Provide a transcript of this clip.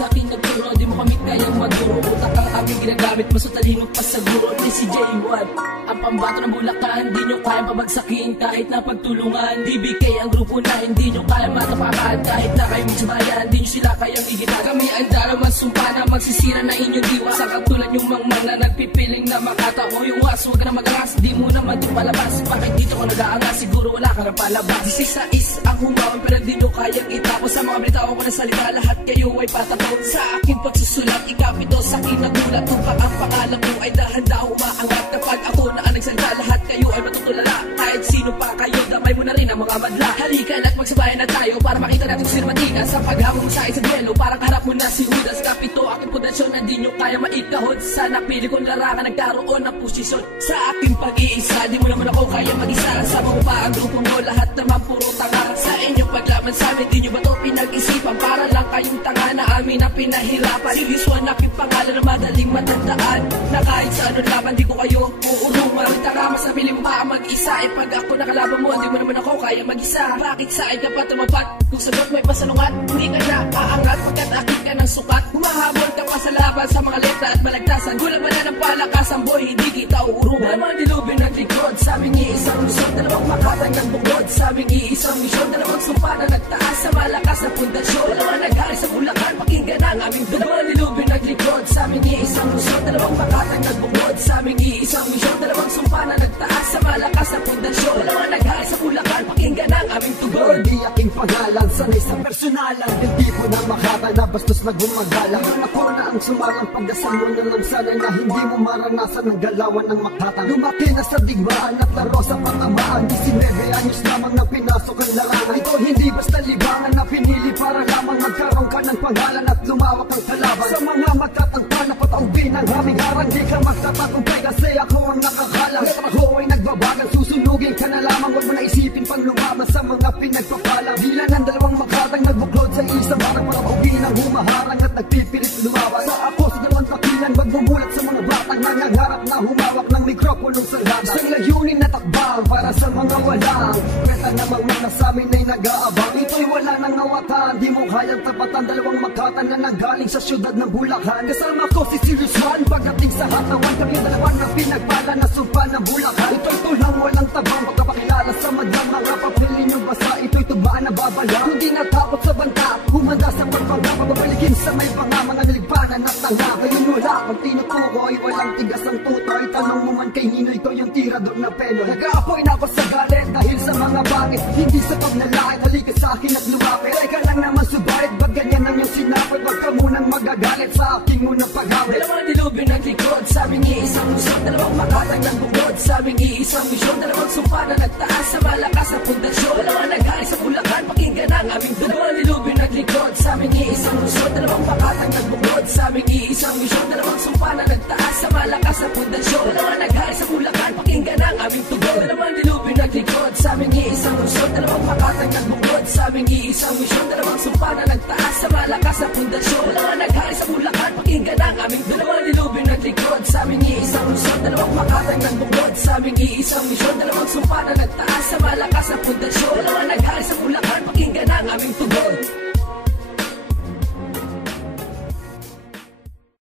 sa akin nagturo, di mo kami kayang magduro. Utak ang aming ginagamit, mas talino pa sa guro. Ni si J1, ang pambato ng Bulacan, di nyo kayang pabagsakin kahit na pagtulungan. DBK ang grupo na hindi nyo kayang matapakan, kahit na kayo magsabayan, di nyo sila kayang iginag. Kami ang dalaman sumpa na magsisira na inyong diwa. Sa katulad yung mangmang na nagpipiling na makatao yung was. Huwag ka na mag-alas, di mo naman yung palabas. Bakit dito ko nag-aangas, siguro wala ka na palabas. 16 ang humawin pero di nyo kayang itapos. Sa mga balitawan ko na salita, lahat kayo ay patataw. Sa aking pagsusulat, ikapito sa aking nagulat. Tupak ang pangalan ko ay dahanda umaangat. Kapag ako na ang nagsalita, lahat kayo ay matutulala. Kahit sino pa kayo, damay mo na rin ang mga madla. Halika na't magsabayan na tayo para makita natin kung sino matigas. Sa paghamon mo sa isang duelo, parang harap mo na si Judas. Kapito aking pundasyon, hindi nyo kaya maikahod. Sa napili kong larangan, nagkaroon ng posisyon. Sa aking pag-iisa, di mo naman ako kaya mag-isa. Sa mga pa ang grupong mo, lahat naman puro tanga. Sa inyong paglaban sa amin, di nyo ba ito pinag-isipan? Para lang kayong tanga na amin na pinahirapan. Serious one, aking pangalan na madaling matandaan. Na kahit sa anong laban, di ko kayo uurungan. Tanga, masabili mo pa mag-isa. E pag ako nakalaban mo, di mo naman ako kaya mag-isa. Bakit sa akin ka pa tumapat? Kung sagot may pasalungat, hindi ka na aangat. Pagkat akit ka ng sukat, humahabol ka pa sa laban sa mga letra at malagtasan. Gulang man na ng palakasan, boy, hindi kita uurungan. Dalawang dilubin at likod, sa aming iisang lusot. Dalawang makatang ng bukod, sa aming iisang misyon. Dalawang sumpa na nagtaas sa malakas na pundasyon. Dalawang naghari sa Bulacan, pakinggan ang aming dun. Dalawang dilubin at likod, sa aming iisang lusot. Dalawang makatang ng bukod, sa aming iisang misyon. Dalawang sumpa na nagtaas sa malakas na pundasyon. Dalawang naghari sa Bulacan, pakinggan ang aming tugon. Di aking pangalan, sanay sa personalan. Yung tipo na makata na bastos nagmumagalang. Ako na ang sumalang pagdasal mo na lang sana na hindi mo maranasan ang galawan ng makata. Lumaki na sa digmaan at laro sa patamaan. 19 anyos lamang na pinasok ang larangan. Ito hindi basta libangan na pinili para lamang magkaroon ka ng pangalan at lumawak ang kalaban. Sa mga matatangka na pataubin ang aming harang, di ka magtatagumpay kasi ako ang nakakalang. Ako ay nagbabagang, susunugin ka na lamang. Huwag mo na isipin pang lumaban sa mga pinagpapalang. Hila ng dalawang makatang nagbuklod sa isang harang para paubin ang humaharang at nagpipilit lumaban. Sa ako sa dalawang takilan, magmumulat sa mga batang nangangarap na humawak ng mikroponong salada. Isang layunin na takbang para sa mga walang kwenta namang mga sa amin ay nag-aabang. Ito'y wala nang ngawatan, di mo kayang tapatan. Dalawang makatan na nanggaling sa syudad ng Bulacan. Kasama ko si Serious One, pagdating sa hatawan kami dalawa na pinagpala na sumpa ng Bulacan. Ito'y tulang walang tabang, pagkapakilala sa madlang mga papel ninyong basa. Ito'y tubaan na babala, kundi natakot sa banta. Humanda sa pagpangga, pababalikin sa may panga. Mga naligpanan at tanga, ngayon wala kang tinutukoy. Walang tigas ang tutoy, tanong mo man kay Ninoy ko yung tirador na pelo. Nag-aapoy na ako sa galit dahil sa mga bakit. Hindi sa pagnalait, halika sa akin at lumapit. Ay ka lang naman subalit, ba't ganyan ang iyong sinapit? Huwag ka munang magagalit sa aking unang paghawit. Dalawang dilubin at likod, sa aming iisang lusot. Dalawang makatang ng bukod, sa aming iisang misyon. Dalawang sumpa na nagtaas sa malakas na pundasyon. Dalawang naghari sa Bulacan, pakinggan ang aming dun. Dalawang dilubin at likod, sa aming iisang lusot. Dalawang makatang ng bukod, sa aming iisang misyon. Dalawang sumpa na nagtaas sa malakas na pundasyon. Dalawang naghari sa Bulacan, pakinggan ang aming tugon. Dalawang dilubin at likod, sa aming iisang lusot. Dalawang makatang ng bukod, sa aming iisang misyon. Dalawang sumpa na nagtaas sa malakas na pundasyon. Dalawang naghari sa Bulacan, pakinggan ang aming tugon. Dalawang dilubin at likod, sa aming iisang lusot. Dalawang makatang ng bukod, sa aming iisang misyon. Dalawang sumpa na nagtaas sa malakas na pundasyon. Dalawang naghari sa Bulacan, pakinggan ang aming tugon.